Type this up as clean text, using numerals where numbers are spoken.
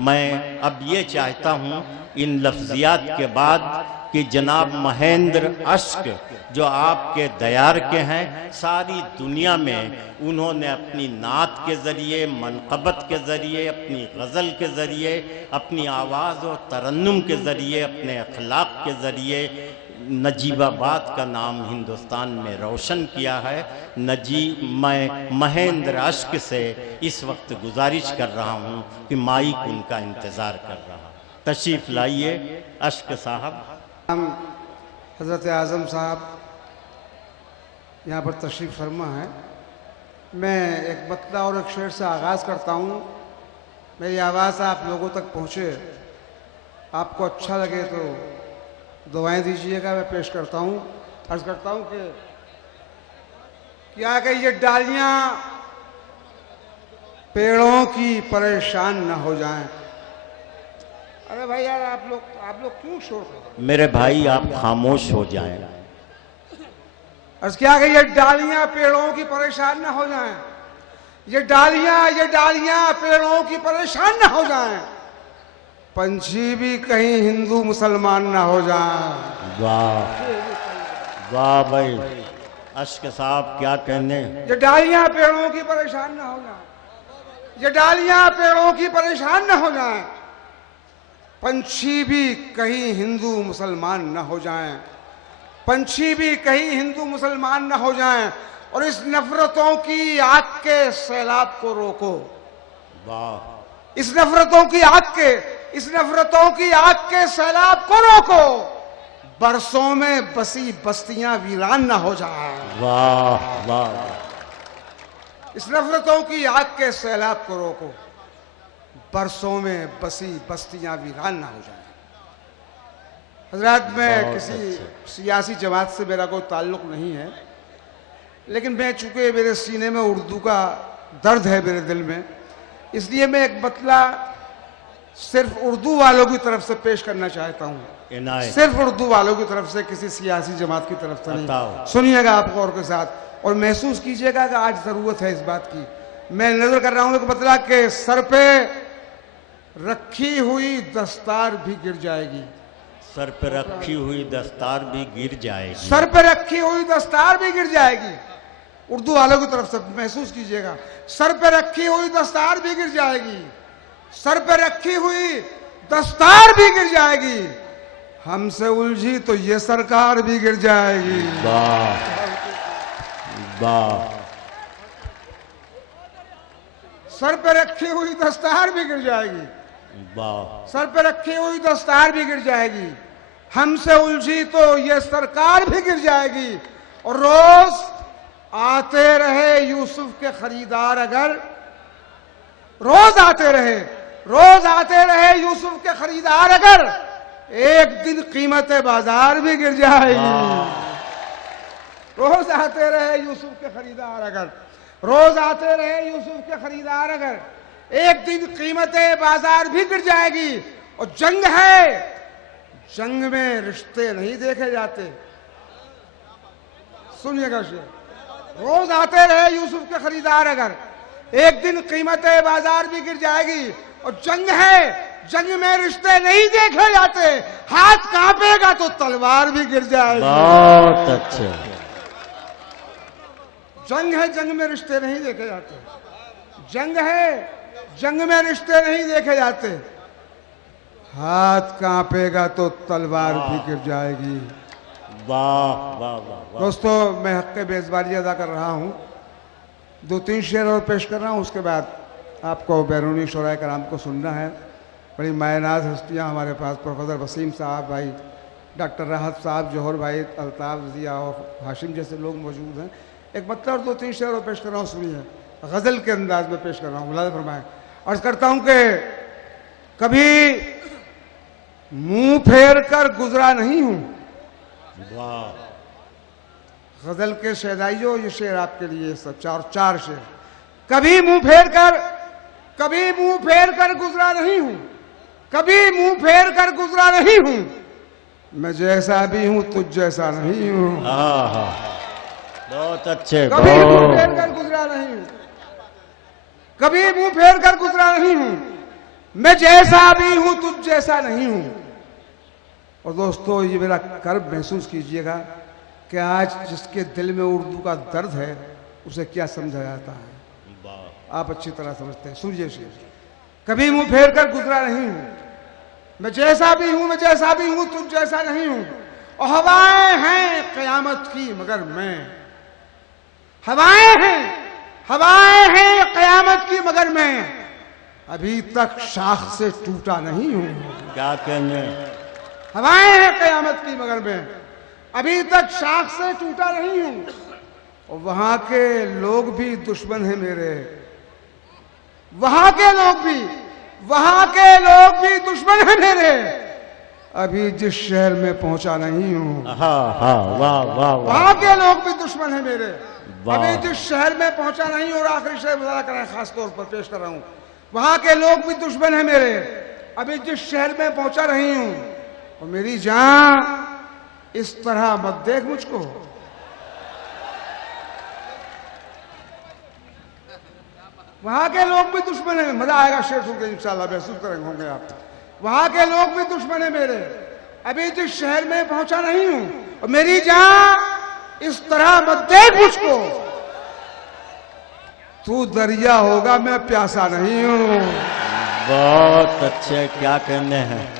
मैं अब ये चाहता हूँ इन लफ्जियात के बाद कि जनाब महेंद्र अश्क जो आपके दयार के हैं, सारी दुनिया में उन्होंने अपनी नात के ज़रिए, मनक़बत के ज़रिए, अपनी गज़ल के ज़रिए, अपनी आवाज़ और तरन्नुम के ज़रिए, अपने अखलाक के ज़रिए नजीबाबाद का नाम हिंदुस्तान में रोशन किया है। मैं महेंद्र अश्क से इस वक्त गुजारिश कर रहा हूँ कि माइक उनका इंतज़ार कर रहा। तशरीफ़ लाइए अश्क साहब। हम हज़रत आज़म साहब यहाँ पर तशरीफ़ फरमा है। मैं एक मतला और एक शेर से आगाज़ करता हूँ। मेरी आवाज़ आप लोगों तक पहुँचे, आपको अच्छा लगे तो दुआएं दीजिएगा। मैं पेश करता हूँ, अर्ज़ करता हूँ कि क्या कि ये डालियाँ पेड़ों की परेशान न हो जाएं। अरे भाई यार, आप लोग क्यों शोर कर रहे हैं? मेरे भाई आप खामोश हो जाएं। अर्ज़ क्या कि ये डालियाँ पेड़ों की परेशान न हो जाएं। ये डालियाँ पेड़ों की परेशान न हो जाएं। पंछी भी कहीं हिंदू मुसलमान ना हो जाएं। वाह वाह भाई अश्क साहब क्या कहने। ये डालियां पेड़ों की परेशान ना हो जाएं। ये डालियां पेड़ों की परेशान ना हो जाएं। पंछी भी कहीं हिंदू मुसलमान ना हो जाएं। पंछी भी कहीं हिंदू मुसलमान ना हो जाएं। और इस नफरतों की आग के सैलाब को रोको। वाह। इस नफरतों की आग के सैलाब को रोको। बरसों में बसी बस्तियां वीरान ना हो जाएं। वाह वाह। इस नफरतों की आग के सैलाब को रोको। बरसों में बसी बस्तियां वीरान ना हो जाएं। हजरात, मैं किसी सियासी जमात से मेरा कोई ताल्लुक नहीं है, लेकिन मैं चूंकि मेरे सीने में उर्दू का दर्द है मेरे दिल में, इसलिए मैं एक मतला सिर्फ उर्दू वालों की तरफ से पेश करना चाहता हूँ। सिर्फ उर्दू वालों की तरफ से, किसी सियासी जमात की तरफ से नहीं। सुनिएगा आप गौर के साथ और महसूस कीजिएगा कि आज जरूरत है इस बात की। मैं नजर कर रहा हूं एक मतला के सर पे रखी हुई दस्तार भी गिर जाएगी। सर पे रखी हुई दस्तार भी गिर जाएगी। सर पे रखी हुई दस्तार भी गिर जाएगी। उर्दू वालों की तरफ से महसूस कीजिएगा। सर पे रखी हुई दस्तार भी गिर जाएगी। सर पे रखी हुई दस्तार भी गिर जाएगी। हमसे उलझी तो ये सरकार भी गिर जाएगी। वाह वाह। सर पे रखी हुई दस्तार भी गिर जाएगी। वाह। सर पे रखी हुई दस्तार भी गिर जाएगी। हमसे उलझी तो ये सरकार भी गिर जाएगी। और रोज आते रहे यूसुफ के खरीदार, अगर रोज आते रहे यूसुफ के खरीदार, अगर एक दिन कीमत बाजार भी गिर जाएगी। रोज आते रहे यूसुफ के खरीदार, अगर रोज आते रहे यूसुफ के खरीदार, अगर एक दिन कीमत बाजार भी गिर जाएगी। और जंग है, जंग में रिश्ते नहीं देखे जाते। सुनिएगा शेर, रोज आते रहे यूसुफ के खरीदार, अगर एक दिन कीमत बाजार भी गिर जाएगी। और जंग है, जंग में रिश्ते नहीं देखे जाते। हाथ कांपेगा तो तलवार भी गिर जाएगी। बहुत अच्छे। जंग है, जंग में रिश्ते नहीं देखे जाते। जंग है, जंग में रिश्ते नहीं देखे जाते। हाथ कांपेगा तो तलवार भी गिर जाएगी। वाह वाह वाह। दोस्तों, मैं हक़ बेज़बारी अदा कर रहा हूँ। 2-3 शेर और पेश कर रहा हूँ, उसके बाद आपको बैरूनी शुराए कराम को सुनना है। बड़ी मायनाज हस्तियाँ हमारे पास, प्रोफेसर वसीम साहब भाई, डॉक्टर राहत साहब, जौहर भाई, अल्ताफ़ ज़िया और हाशिम जैसे लोग मौजूद हैं। एक मतलब और 2-3 शेर और पेश कर रहा हूँ, सुनिए। गज़ल के अंदाज में पेश कर रहा हूँ, मुलाज़ा फरमाएं। अर्ज़ करता हूँ कि कभी मुंह फेर कर गुजरा नहीं हूँ। वाह। गजल के शहदाइयों, ये शेर आपके लिए, सब चार शेर। कभी मुंह फेर कर गुजरा नहीं हूं। कभी मुंह फेर कर गुजरा नहीं हूं। मैं जैसा भी हूं तुझ जैसा नहीं हूं। बहुत अच्छे। कभी मुंह फेर कर गुजरा नहीं हूं। कभी मुंह फेर कर गुजरा नहीं हूं। मैं जैसा भी हूं तुझ जैसा नहीं हूं। और दोस्तों, ये मेरा कर्ब महसूस कीजिएगा कि आज जिसके दिल में उर्दू का दर्द है उसे क्या समझा जाता है, आप अच्छी तरह समझते हैं। सुनिए से, कभी मुंह फेर कर गुजरा नहीं हूं, मैं जैसा भी हूं, मैं जैसा भी हूं तुझ जैसा नहीं हूं। और हवाएं हैं कयामत की मगर मैं, हवाएं हैं कयामत की मगर मैं अभी तक शाख से टूटा नहीं हूं। क्या कहने, हवाएं हैं कयामत की मगर मैं अभी तक शाख से टूटा नहीं हूं। और वहां के लोग भी दुश्मन हैं मेरे, वहां के लोग भी दुश्मन हैं मेरे, अभी जिस शहर में पहुंचा नहीं हूं। वहां के लोग भी दुश्मन हैं मेरे, अभी जिस शहर में पहुंचा नहीं। और आखिरी शहर मुजाहरा कर रहे हैं, खास तौर पर पेश कर रहा हूं। वहां के लोग भी दुश्मन हैं मेरे, अभी जिस शहर में पहुंचा नहीं हूं। और मेरी जान इस तरह मत देख मुझको, वहां के लोग भी दुश्मन है। मजा आएगा शेर सुन के इंशाल्लाह, महसूस करेंगे होंगे आप। वहां के लोग भी दुश्मन है मेरे, अभी जिस शहर में पहुंचा नहीं हूं। और मेरी जान इस तरह मत देख मुझको, तू दरिया होगा मैं प्यासा नहीं हूं। बहुत अच्छे, क्या कहने हैं।